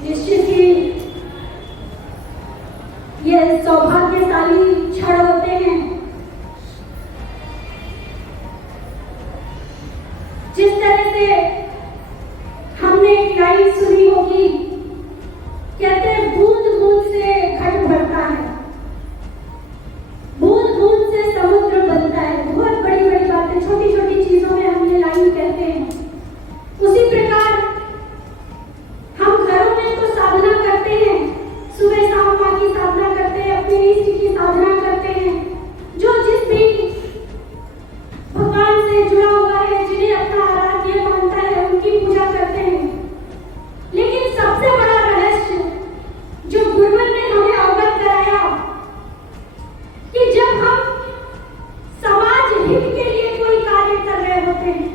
निश्चित ही ये सौभाग्यशाली क्षण होते हैं जिस तरह से हमने एक लाइन सुनी होगी, कहते हैं बूंद बूंद से घट भरता है, बूंद बूंद से समुद्र बनता है। बहुत बड़ी बड़ी बातें छोटी छोटी चीजों में हम ये लाइन कहते हैं। उसी प्रकार हम घरों में तो साधना करते हैं, सुबह शाम माँ की साधना करते हैं, अपने इष्ट की साधना करते हैं। जो जिस भी भगवान से जुड़ा हुआ है, जिन्हें अपना आराध्य मानता है, उनकी पूजा करते हैं। लेकिन सबसे बड़ा रहस्य जो गुरुवर ने हमें अवगत कराया कि जब हम समाज हित के लिए कोई कार्य कर रहे होते हैं,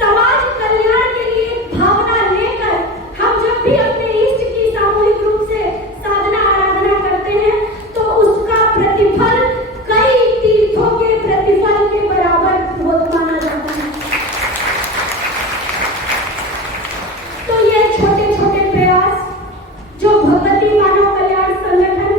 समाज कल्याण के लिए भावना लेकर हम जब भी अपने इष्ट की सामूहिक रूप से साधना आराधना करते हैं, तो उसका प्रतिफल कई तीर्थों के प्रतिफल के बराबर बहुत माना जाता है। तो ये छोटे छोटे प्रयास जो भगवती मानव कल्याण संगठन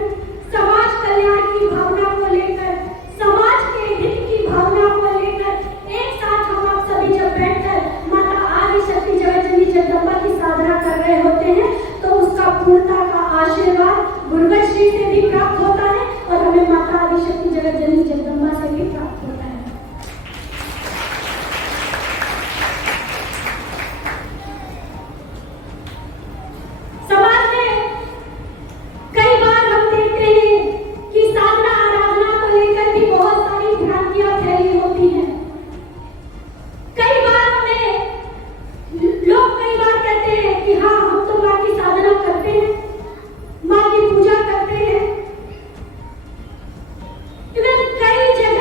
समाज कल्याण की भावना को लेकर, समाज के हित की भावना को लेकर एक साथ हम आप सभी जब बैठकर माता आदि शक्ति जगतजननी जगदम्बा की साधना कर रहे होते हैं, तो उसका पूर्णता का आशीर्वाद गुरुवर श्री से भी प्राप्त होता है और हमें माता आदि शक्ति जगतजननी जगदम्बा से भी प्राप्त होता है। समाज में कई बार हम देखते हैं कि साधना आराधना को लेकर भी बहुत सारी भ्रांतियां फैली होती हैं। कई बार लोग कई बार कहते हैं कि हाँ, हम तो माँ की साधना करते हैं, माँ की पूजा करते हैं। इवन कई जगह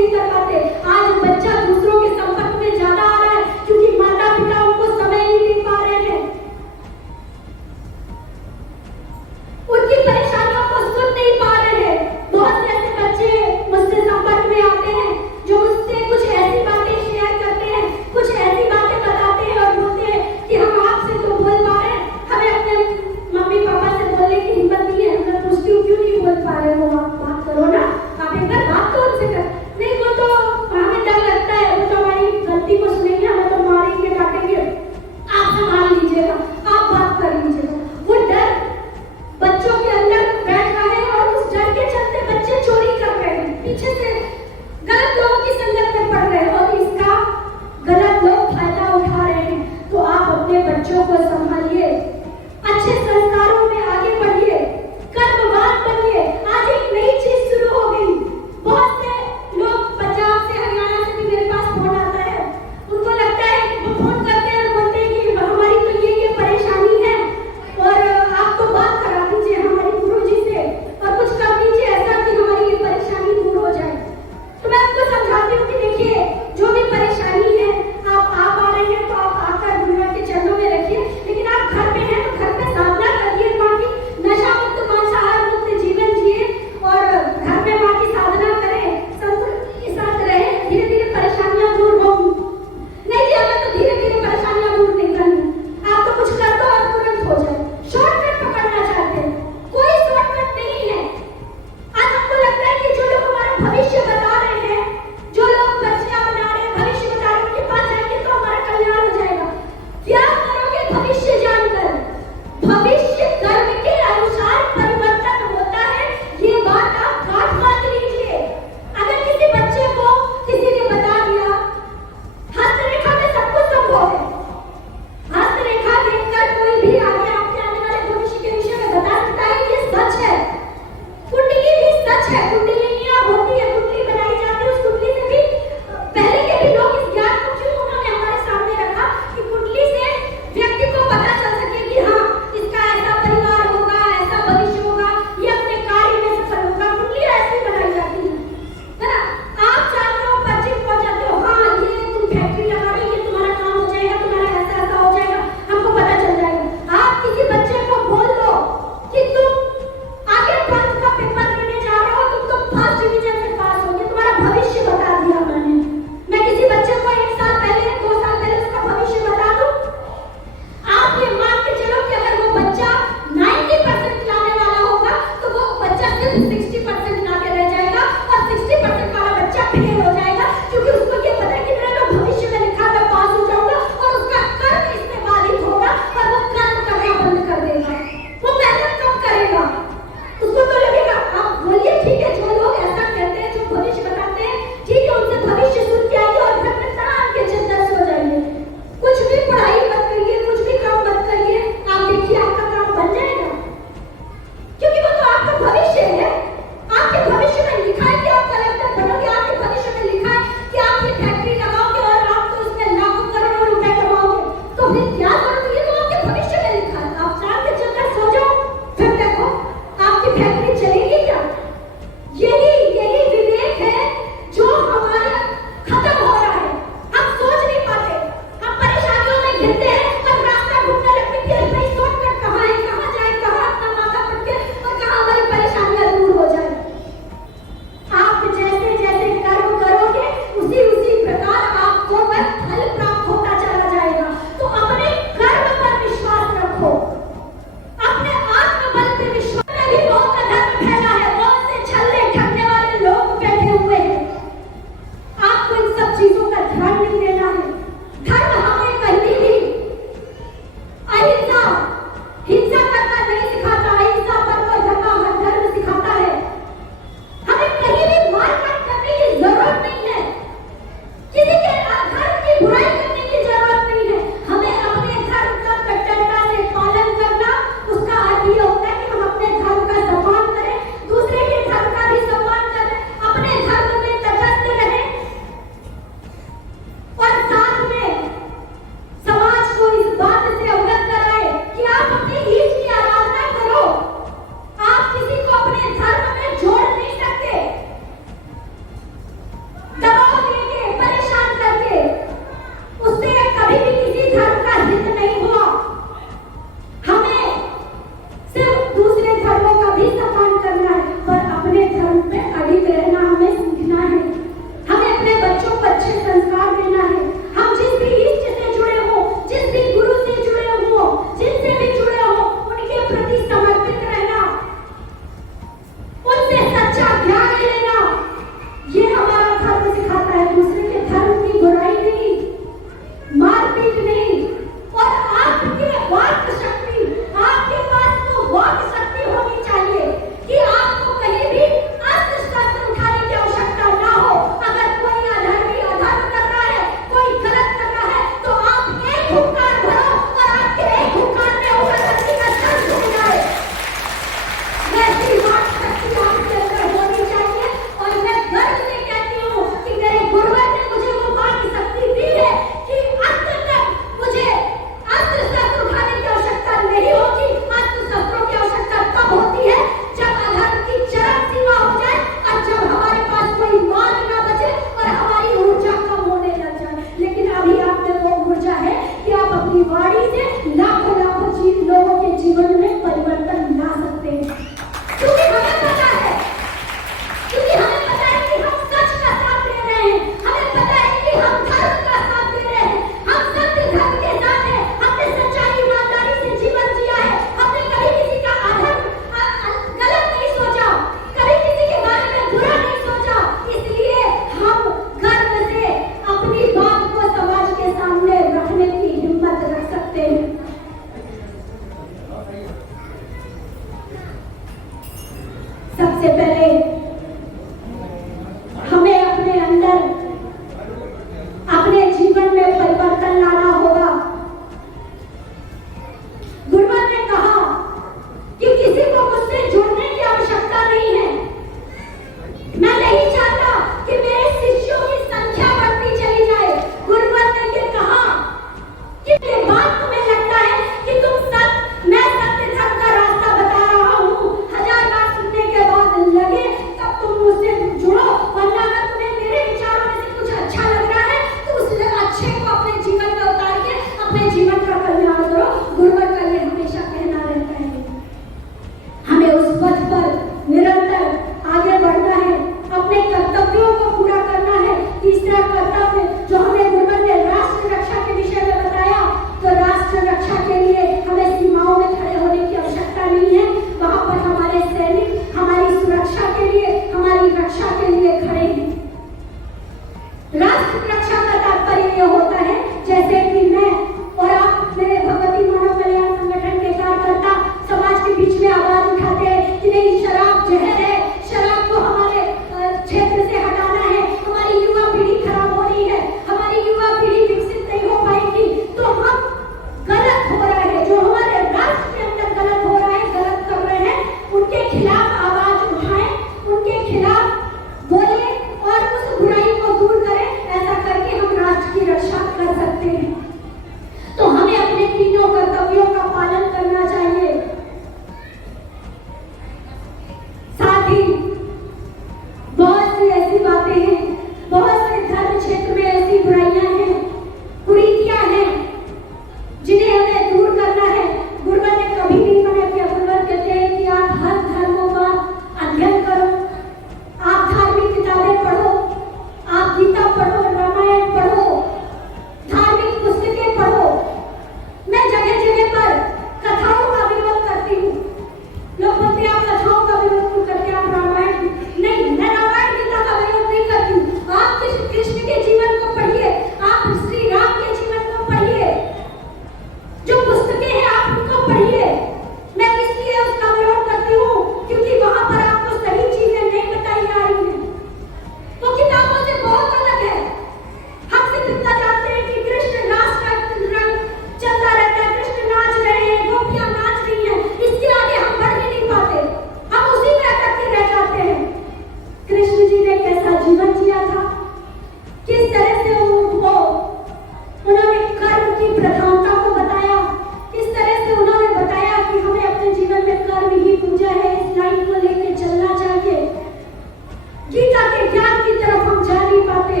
पाते।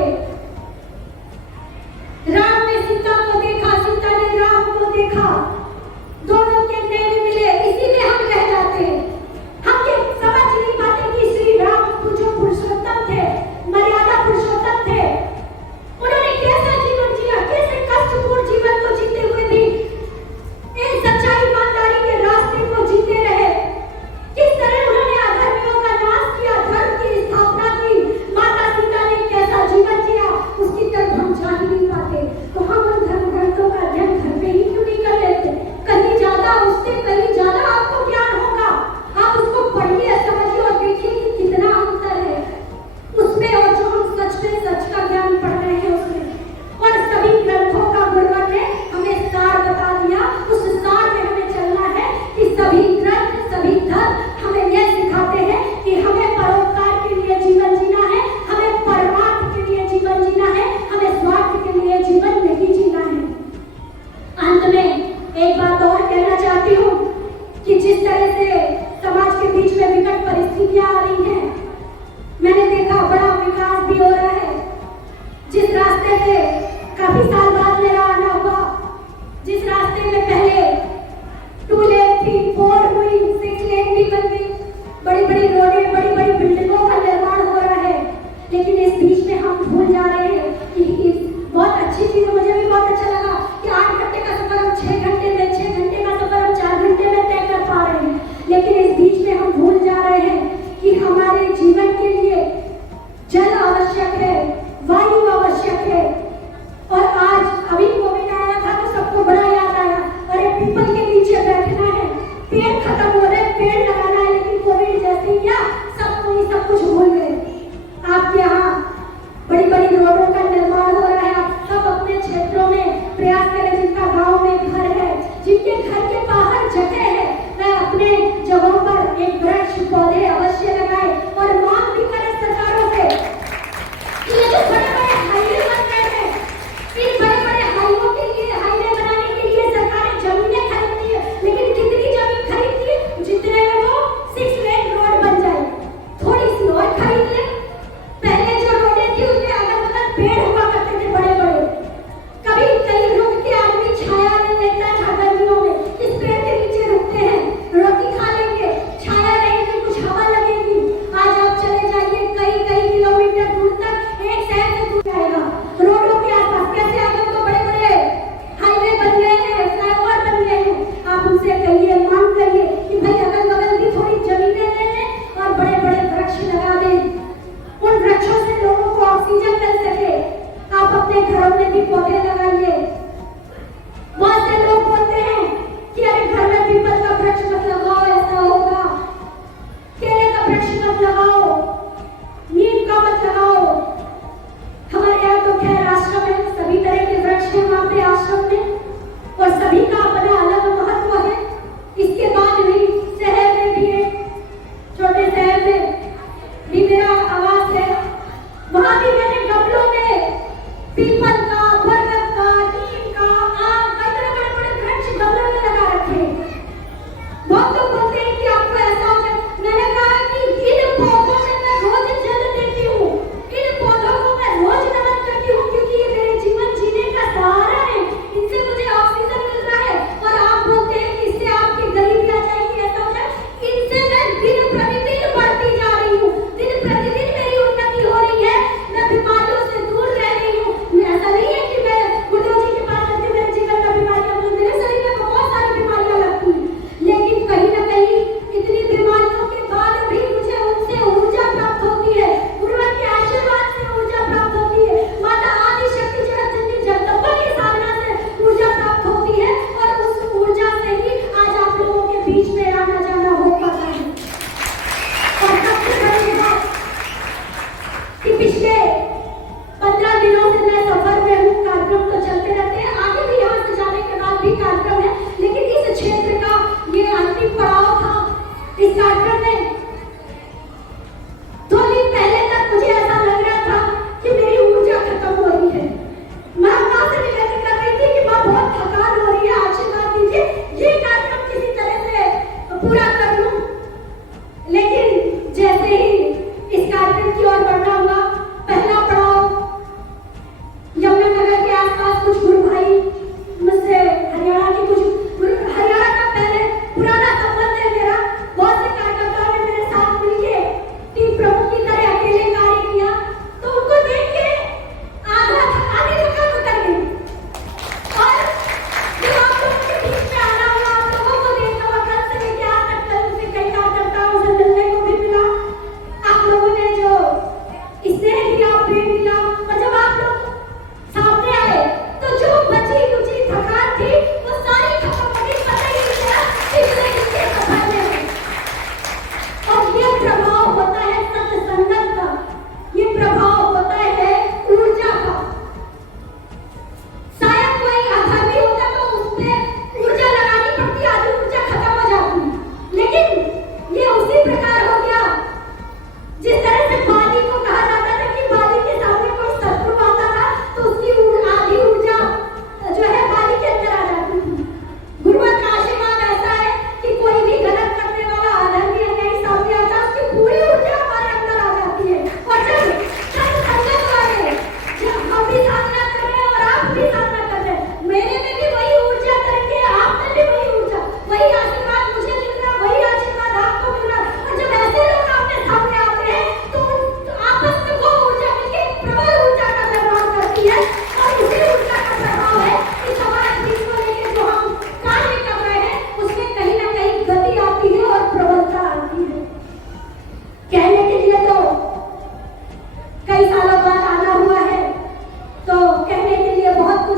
राम ने सीता को देखा, सीता ने राम को देखा, दोनों के नैन मिले, इसी में हम रह जाते। हम ये समझ नहीं पाते कि श्री राम जो पुरुषोत्तम थे, मर्यादा पुरुषोत्तम थे, उन्होंने कैसा जीवन जिया, कैसे कष्टपूर्ण जीवन को जीते हुए भी एक सच्चाई ईमानदारी के रास्ते को जीते रहे। किस तरह उन्होंने अधर्मियों का नाश किया, धर्म की स्थापना की। माता सीता ने कैसा जीवन जिया, उसकी तरफ हम जान ही नहीं पाते। तो हम उन धर्म ग्रंथों का अध्ययन घर पे ही क्यों नहीं कर लेते? कहीं ज्यादा, उससे कहीं ज्यादा आपको ज्ञान होगा। आप उसको पढ़िए, समझिए और देखिए कि कितना अंतर है उसमें और जो हम सच में सच का ज्ञान पढ़ रहे हैं उसमें। और सभी ग्रंथों का गुरुवर ने हमें सार बता दिया। उस सार में हमें चलना है कि सभी ग्रंथ, सभी धर्म हमें यह सिखाते हैं कि हमें परोपकार के लिए जीवन जीना है, हमें परमार्थ के लिए जीवन जीना है, हमें स्वार्थ के लिए जीवन नहीं जीना है। अंत में एक बात और कहना चाहती हूँ कि जिस तरह से समाज के बीच में विकट परिस्थितियां आ रही हैं, मैंने देखा बड़ा विकास भी हो रहा है। जिस रास्ते से काफी साल बाद मेरा आना हुआ, जिस रास्ते में पहले 2 लेन थी, 4 हुई, 6 लेन भी बन गई, बड़ी बड़ी रोडें, बड़ी बड़ी बिल्डिंगों का निर्माण हो रहा है। लेकिन इस बीच में हम भूल जा रहे हैं कि बहुत अच्छी चीज है, मुझे भी बहुत अच्छा लगा कि 8 घंटे का सफर हम 6 घंटे में, 6 घंटे का सफर हम 4 घंटे में तय कर पा रहे हैं। लेकिन इस बीच में हम भूल जा रहे हैं कि हमारे जीवन के लिए जल आवश्यक है, वायु आवश्यक है। और आज अभी कोविड आया था तो सबको बड़ा याद आया, अरे पीपल के नीचे बैठना है, पेड़ खत्म हो रहे, पेड़ लगाना है। लेकिन कोविड जैसे ही क्या सब कुछ भूल गए। आपके यहाँ बड़ी बड़ी रोडों का निर्माण हो रहा है। आप सब अपने क्षेत्रों में प्रयास करें, जिनका गांव में घर है, जिनके घर के बाहर जगह है, वह अपने जगहों पर एक वृक्ष पौधे अवश्य लगाए और मांग भी करें सरकारों से। ये जो बड़े बड़े हाईवे बन रहे हैं, इन बड़े बड़े हाईवे के लिए, हाईवे बनाने के लिए सरकारें जमीनें खरीदती है। लेकिन कितनी जमीन खरीदती है? जितने में वो 6 लेन रोड बन जाए। थोड़ी सी और खरीद ले। पहले जो रोडें थी उसमें अगल बगल पेड़ हुआ करते थे बड़े बड़े। कभी कहीं रुक के आदमी छाया ले लेता था गर्मियों में, इस पेड़ के नीचे रुकते हैं, रोटी खा लेंगे, छाया रहेगी, कुछ हवा लगेगी। आज आप चले जाइए कई कई किलोमीटर दूर तक, एक शहर से दूर जाएगा, रोडों के आसपास कैसे आगे तो बड़े बड़े हाईवे बन गए हैं, फ्लाईओवर बन गए हैं। आप उनसे कहिए, मांग करिए कि भाई अगल बगल भी थोड़ी जमीनें ले लें और बड़े बड़े वृक्ष लगा दें। उन वृक्षों से लोगों को ऑक्सीजन मिल सके। आप अपने घरों में भी पौधे लगाइए। बहुत से लोग बोलते हैं कि अरे घर में पीपल का वृक्ष मत लगाओ, ऐसा होगा, केले का वृक्ष मत लगाओ, नीम का मत लगाओ। हमारे यहाँ तो खैर आश्रम है, सभी तरह के वृक्ष हैं वहाँ पे आश्रम में, और सभी का अपना अलग महत्व है। इसके बाद भी शहर में भी है, छोटे शहर में भी मेरा आवास है, वहाँ भी मैंने गमलों में पीपल का, बरगद का, नीम का, आम का, इतने बड़े बड़े वृक्ष गमलों में लगा रखे हैं। बहुत लोग बोलते हैं कि आपको ऐसा हो जाए। मैंने कहा कि इन पौधों में मैं रोज जल देती हूँ, इन पौधों को मैं रोज नमन करती हूँ, क्योंकि ये मेरे जीवन जीने का सहारा है, इनसे मुझे ऑक्सीजन मिल रहा है। और आप बोलते हैं कि इससे आपकी गरीबी आ जाएगी, ऐसा हो जाए। इनसे मैं दिन प्रतिदिन बढ़ती जा रही हूँ, दिन प्रतिदिन मेरी उन्नति हो रही है, मैं बीमारियों से दूर रह रही हूँ। ऐसा नहीं है कि मैं गुरुदेव जी के पास जाती, मेरे जीवन में बीमारियां, मेरे शरीर में बहुत सारी बीमारियां लगती हैं, लेकिन कहीं ना कहीं इतनी बीमारियों के बाद भी मुझे उनसे ऊर्जा प्राप्त होती है, गुरुवर के आशीर्वाद से ऊर्जा प्राप्त होती है, माता आदि शक्ति जगत जगदम्बा की साधना से ऊर्जा प्राप्त होती है। और उस ऊर्जा से ही आज आप लोगों के बीच में आना जाना हो पाता है। और सबसे बड़ी बात कि पिछले 15 दिनों से मैं सफर में हूँ, कार्यक्रम तो चलते रहते हैं, आगे भी यहाँ से जाने के बाद भी कार्यक्रम है, लेकिन इस क्षेत्र का ये अंतिम पड़ाव था। इस कार्यक्रम में 2 दिन पहले तक मुझे ऐसा लग रहा था कि मेरी ऊर्जा खत्म हो रही है। मैं मां से निवेदन कर रही थी कि मां बहुत थकान हो रही है, आशीर्वाद दीजिए, ये कार्यक्रम किसी तरह से पूरा कर लूं। लेकिन जैसे ही इस कार्यक्रम की ओर बढ़ना हुआ, पहला पड़ाव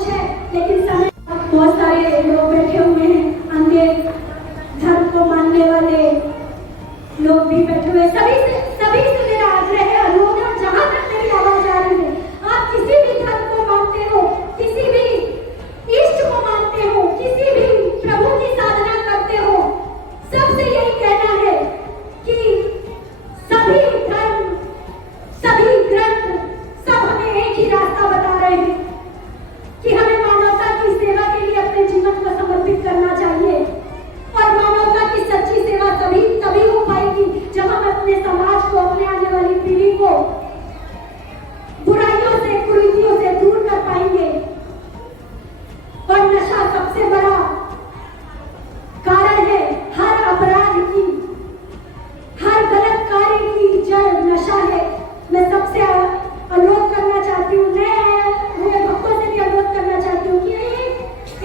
कुछ है, लेकिन समय बहुत सारे लोग बैठे हुए हैं, अन्य धर्म को मानने वाले लोग भी बैठे हुए। सभी से मेरा आग्रह है, अनुरोध है, जहां तक मेरी आवाज आ रही है, आप किसी भी धर्म को मानते हो, किसी भी इष्ट को मानते हो, किसी भी प्रभु की साधना करते हो, सबसे यही कहना है कि सभी धर्म, सभी ग्रंथ, सब हमें एक ही रास्ता बता रहे हैं कि हमें मानवता की सेवा के लिए अपने जीवन को समर्पित करना चाहिए। और मानवता की सच्ची सेवा तभी हो पाएगी जब हम अपने समाज को, अपने आने वाली पीढ़ी को बुराइयों से, कुरीतियों से दूर कर पाएंगे। और नशा सबसे बड़ा कारण है हर अपराध की, हर गलत कार्य की जड़ नशा है। मैं सबसे अनुरोध करना चाहती हूँ, मैं भक्तों से भी अनुरोध करना चाहती हूँ कि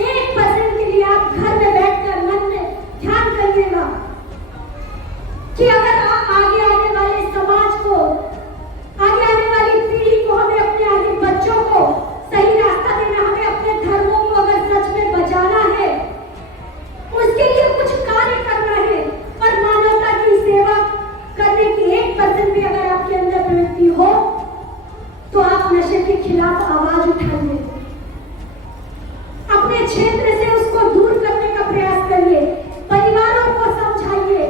1% के लिए आप घर में बैठकर मन में ध्यान करिएगा कि अगर आगे आने वाले समाज को, आगे आने वाली पीढ़ी को, हमें अपने आगे बच्चों को सही रास्ता देना, हमें अपने धर्मों को अगर सच में बचाना है, उसके लिए कुछ कार्य करना है। और मानवता की सेवा करने की 1% भी अगर आपके अंदर प्रवृत्ति हो तो आप नशे के खिलाफ आवाज उठाइए, अपने क्षेत्र से उसको दूर करने का प्रयास करिए, परिवारों को समझाइए,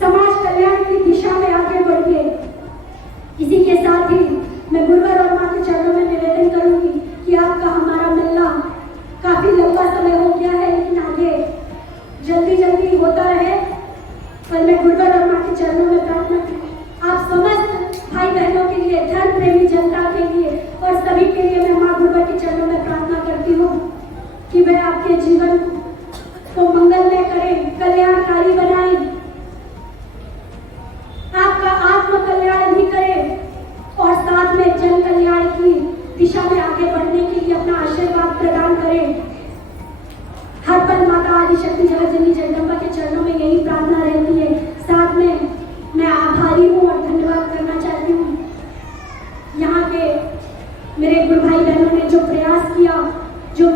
समाज कल्याण की दिशा में आगे बढ़िए। इसी के साथ ही मैं गुरुवर और मां के चरणों में निवेदन करूंगी कि आपका हमारा मिलना काफी लंबा समय हो गया है, लेकिन आगे जल्दी होता रहे। और मैं गुरुवर और मां के चरणों में प्रार्थना की, आप समस्त भाई बहनों के लिए, धर्म प्रेमी जनता के लिए और सभी के लिए मैं मां गुरुवर के चरणों में प्रार्थना करती हूँ कि वह आपके जीवन को मंगलमय करें, कल्याणकारी बनाए, आपका आत्म कल्याण भी करें और साथ में जन कल्याण की दिशा में आगे बढ़ने के लिए अपना आशीर्वाद प्रदान करें। हर पल माता आदिशक्ति जगतजननी जगदम्बा के चरणों में यही प्रार्थना रहती है। साथ में मैं आभारी हूँ और धन्यवाद करना चाहती हूँ यहाँ के मेरे गुरु भाई बहनों ने जो प्रयास किया, जो